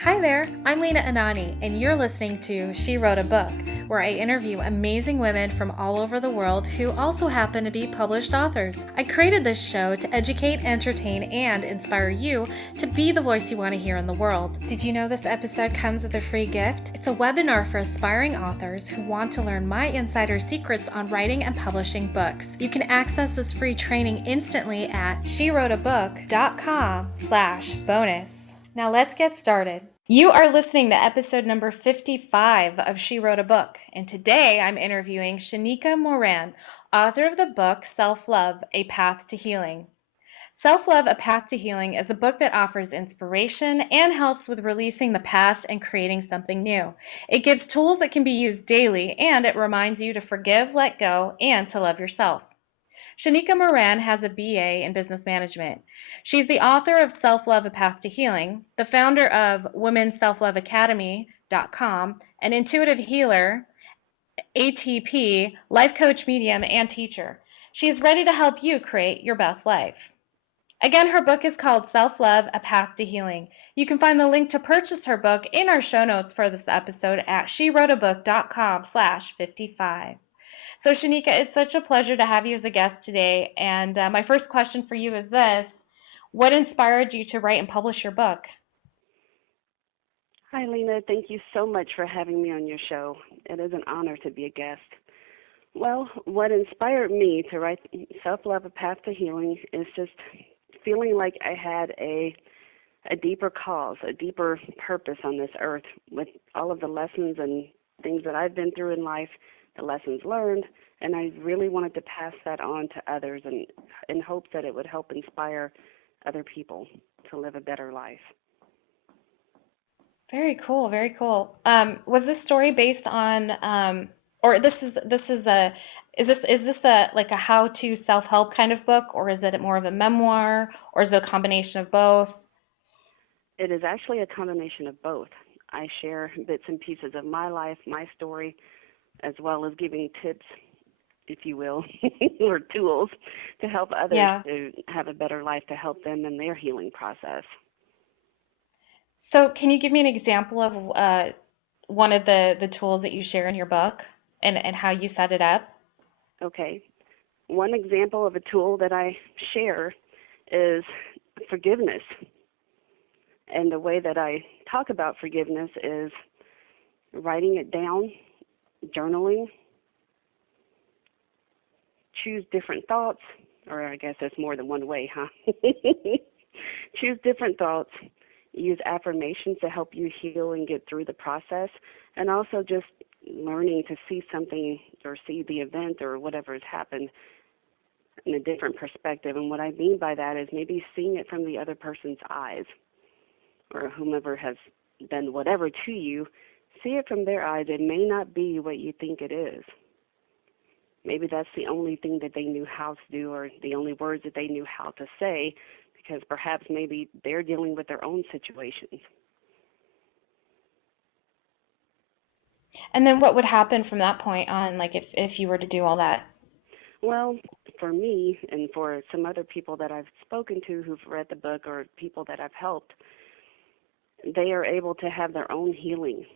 Hi there, I'm Lena Anani, and you're listening to She Wrote a Book, where I interview amazing women from all over the world who also happen to be published authors. I created this show to educate, entertain, and inspire you to be the voice you want to hear in the world. Did you know this episode comes with a free gift? It's a webinar for aspiring authors who want to learn my insider secrets on writing and publishing books. You can access this free training instantly at SheWroteABook.com/bonus. Now let's get started. You are listening to episode number 55 of She Wrote a Book, and today I'm interviewing Shanika Moran, author of the book Self-Love, A Path to Healing. Self-Love, A Path to Healing is a book that offers inspiration and helps with releasing the past and creating something new. It gives tools that can be used daily, and it reminds you to forgive, let go, and to love yourself. Shanika Moran has a BA in business management. She's the author of Self-Love, A Path to Healing, the founder of WomenSelfLoveAcademy.com, an intuitive healer, ATP, life coach, medium, and teacher. She is ready to help you create your best life. Again, her book is called Self-Love, A Path to Healing. You can find the link to purchase her book in our show notes for this episode at SheWroteABook.com/55. So Shanika, it's such a pleasure to have you as a guest today. And my first question for you is this: what inspired you to write and publish your book? Hi, Lena. Thank you so much for having me on your show. It is an honor to be a guest. Well, what inspired me to write Self-Love, A Path to Healing is just feeling like I had a deeper cause, a deeper purpose on this earth with all of the lessons and things that I've been through in life, the lessons learned, and I really wanted to pass that on to others and in hopes that it would help inspire other people to live a better life. Very cool, very cool. Was this story based on, or this is a, is this a like a how-to self-help kind of book, or is it more of a memoir, or is it a combination of both? It is actually a combination of both. I share bits and pieces of my life, my story, as well as giving tips, if you will, or tools to help others to have a better life, to help them in their healing process. So can you give me an example of one of the tools that you share in your book and how you set it up? Okay. One example of a tool that I share is forgiveness. And the way that I talk about forgiveness is writing it down, journaling, choose different thoughts, or I guess that's more than one way, huh? Choose different thoughts, use affirmations to help you heal and get through the process, and also just learning to see something or see the event or whatever has happened in a different perspective. And what I mean by that is maybe seeing it from the other person's eyes, or whomever has done whatever to you, see it from their eyes. It may not be what you think it is. Maybe that's the only thing that they knew how to do, or the only words that they knew how to say, because perhaps maybe they're dealing with their own situations. And then what would happen from that point on, like if you were to do all that? Well, for me and for some other people that I've spoken to who've read the book or people that I've helped, they are able to have their own healing,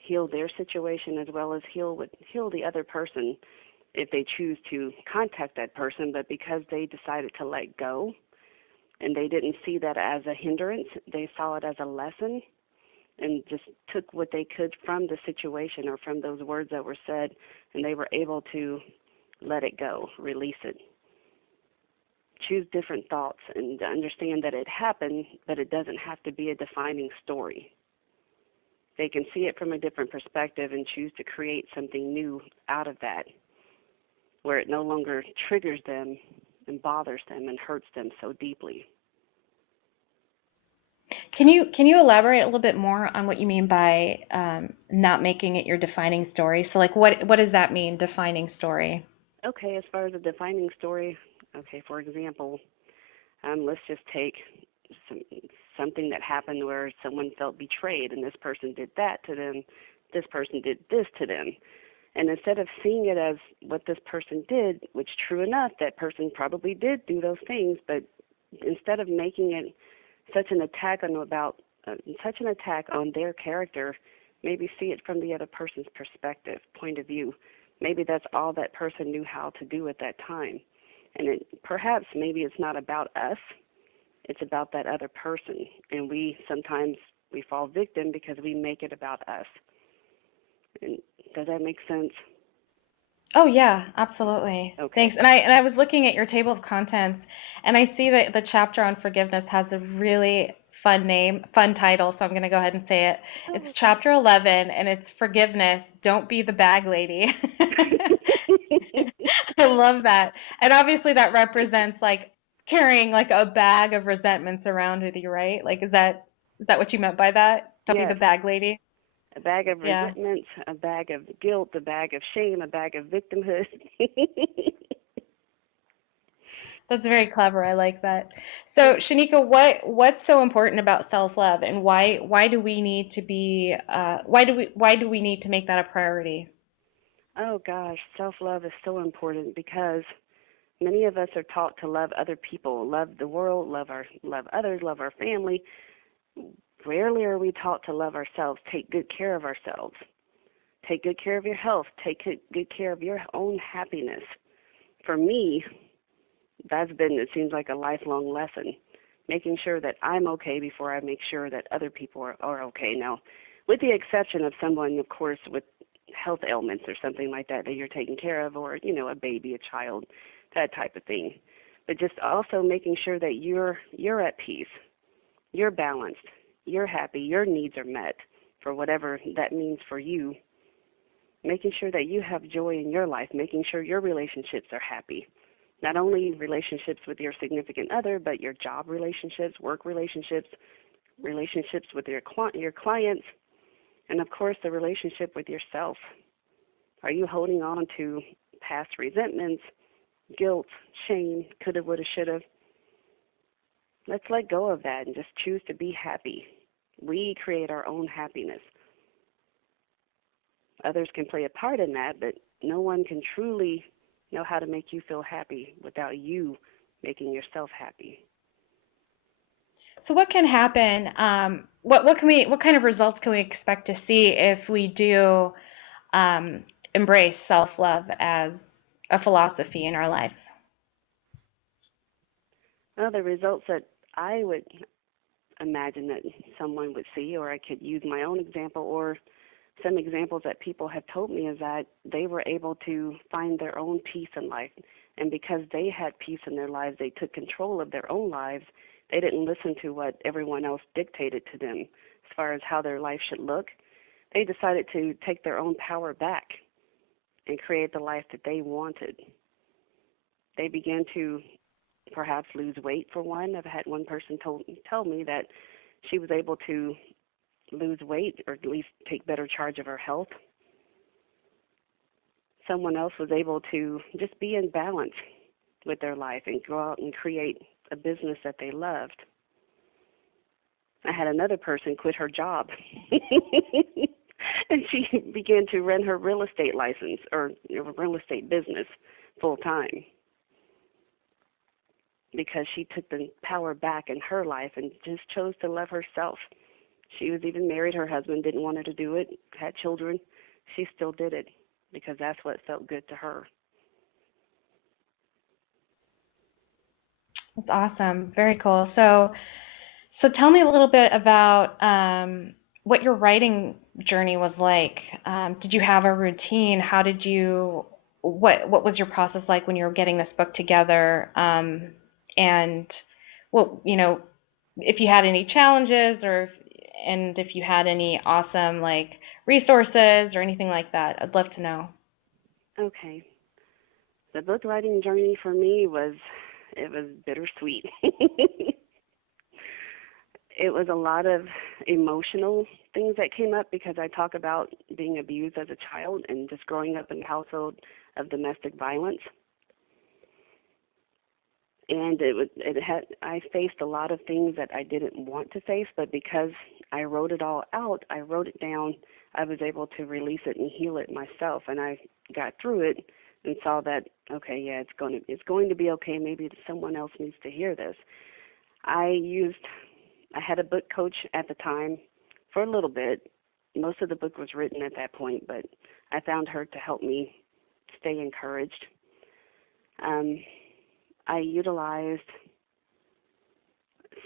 heal their situation as well as heal the other person if they choose to contact that person. But because they decided to let go and they didn't see that as a hindrance, they saw it as a lesson and just took what they could from the situation or from those words that were said, and they were able to let it go, release it. Choose different thoughts and understand that it happened, but it doesn't have to be a defining story. They can see it from a different perspective and choose to create something new out of that, where it no longer triggers them and bothers them and hurts them so deeply. Can you elaborate a little bit more on what you mean by not making it your defining story? So like what does that mean, defining story? Okay, as far as a defining story, okay, for example, let's just take something that happened where someone felt betrayed and this person did that to them, this person did this to them. And instead of seeing it as what this person did, which true enough, that person probably did do those things, but instead of making it such an attack on about such an attack on their character, maybe see it from the other person's perspective, point of view. Maybe that's all that person knew how to do at that time. And perhaps maybe it's not about us, it's about that other person. And sometimes we fall victim because we make it about us. And does that make sense? Oh yeah, absolutely. Okay. Thanks. And I was looking at your table of contents, and I see that the chapter on forgiveness has a really fun title, so I'm going to go ahead and say it. It's chapter 11, and it's Forgiveness, Don't Be the Bag Lady. I love that. And obviously that represents like carrying like a bag of resentments around with you, right? Like is that what you meant by that? Don't be Yes. the bag lady? A bag of Yeah. resentments, a bag of guilt, a bag of shame, a bag of victimhood. That's very clever. I like that. So, Shanika, what's so important about self-love, and why do we need to be why do we need to make that a priority? Oh gosh, self-love is so important because many of us are taught to love other people, love the world, love others, love our family. Rarely are we taught to love ourselves, take good care of ourselves. Take good care of your health, take good care of your own happiness. For me, it seems like a lifelong lesson, making sure that I'm okay before I make sure that other people are okay. Now, with the exception of someone, of course, with health ailments or something like that you're taking care of, or, a baby, a child, that type of thing. But just also making sure that you're at peace, you're balanced, you're happy, your needs are met for whatever that means for you. Making sure that you have joy in your life, making sure your relationships are happy. Not only relationships with your significant other, but your job relationships, work relationships, relationships with your clients, and of course the relationship with yourself. Are you holding on to past resentments, guilt, shame, coulda, woulda, shoulda? Let's let go of that and just choose to be happy. We create our own happiness. Others can play a part in that, but no one can truly know how to make you feel happy without you making yourself happy. So what can happen? What kind of results can we expect to see if we do embrace self-love as a philosophy in our life? Well, the results that I would imagine that someone would see, or I could use my own example, or some examples that people have told me, is that they were able to find their own peace in life. And because they had peace in their lives, they took control of their own lives. They didn't listen to what everyone else dictated to them as far as how their life should look. They decided to take their own power back and create the life that they wanted. They began to perhaps lose weight, for one. I've had one person tell me that she was able to lose weight, or at least take better charge of her health. Someone else was able to just be in balance with their life and go out and create a business that they loved. I had another person quit her job and she began to run her real estate license, or real estate business, full time, because she took the power back in her life and just chose to love herself. She was even married. Her husband didn't want her to do it, had children. She still did it because that's what felt good to her. That's awesome. Very cool. So tell me a little bit about what your writing journey was like. Did you have a routine? What was your process like when you were getting this book together? And if you had any challenges, and if you had any awesome like resources or anything like that, I'd love to know. Okay. The book writing journey for me was bittersweet. It was a lot of emotional things that came up because I talk about being abused as a child and just growing up in a household of domestic violence. And I faced a lot of things that I didn't want to face, but because I wrote it all out, I wrote it down, I was able to release it and heal it myself, and I got through it and saw that, okay, yeah, it's going to be okay. Maybe someone else needs to hear this. I used I had a book coach at the time for a little bit. Most of the book was written at that point, but I found her to help me stay encouraged. I utilized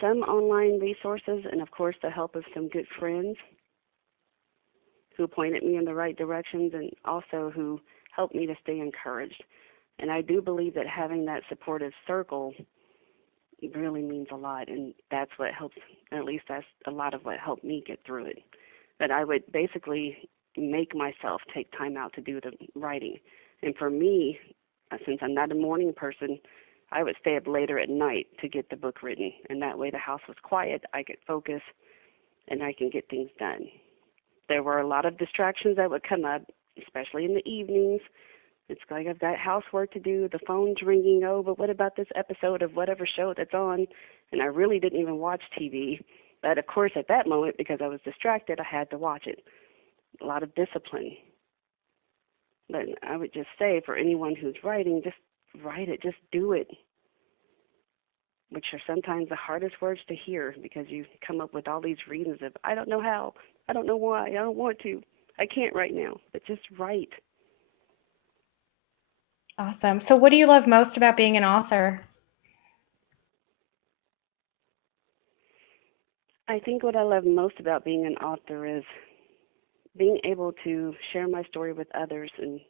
some online resources and, of course, the help of some good friends who pointed me in the right directions and also who helped me to stay encouraged. And I do believe that having that supportive circle really means a lot, and that's what helps, at least that's a lot of what helped me get through it. But I would basically make myself take time out to do the writing. And for me, since I'm not a morning person, I would stay up later at night to get the book written. And that way the house was quiet, I could focus, and I can get things done. There were a lot of distractions that would come up, especially in the evenings. It's like I've got housework to do, the phone's ringing, oh, but what about this episode of whatever show that's on? And I really didn't even watch TV. But, of course, at that moment, because I was distracted, I had to watch it. A lot of discipline. But I would just say for anyone who's writing, just write it, just do it, which are sometimes the hardest words to hear because you come up with all these reasons of, I don't know how, I don't know why, I don't want to, I can't right now, but just write. Awesome. So what do you love most about being an author? I think what I love most about being an author is being able to share my story with others and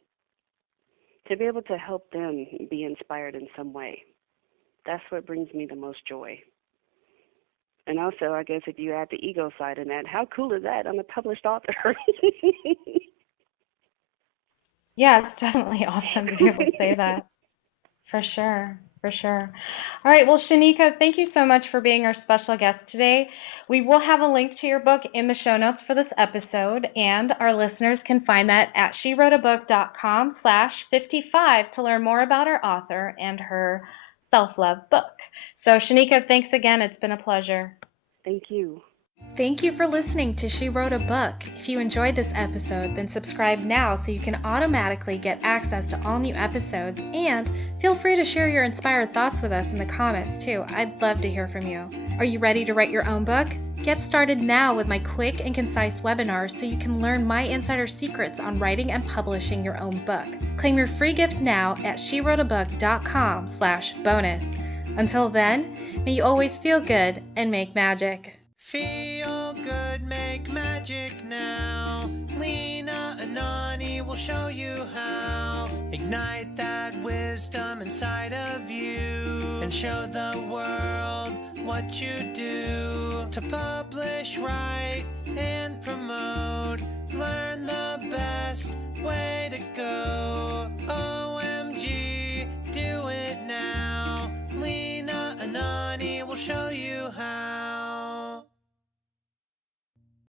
to be able to help them be inspired in some way. That's what brings me the most joy. And also, I guess if you add the ego side in that, how cool is that? I'm a published author. Yeah, it's definitely awesome to be able to say that. For sure, for sure. All right, well, Shanika, thank you so much for being our special guest today. We will have a link to your book in the show notes for this episode, and our listeners can find that at SheWroteABook.com/55 to learn more about our author and her self-love book. So, Shanika, thanks again. It's been a pleasure. Thank you. Thank you for listening to She Wrote a Book. If you enjoyed this episode, then subscribe now so you can automatically get access to all new episodes, and feel free to share your inspired thoughts with us in the comments too. I'd love to hear from you. Are you ready to write your own book? Get started now with my quick and concise webinars so you can learn my insider secrets on writing and publishing your own book. Claim your free gift now at SheWroteABook.com/bonus. Until then, may you always feel good and make magic. Feel good, make magic now. Lena, Anani will show you how. Ignite that wisdom inside of you and show the world what you do. To publish, write, and promote. Learn the best way to go. OMG, do it now. Lena, Anani will show you how.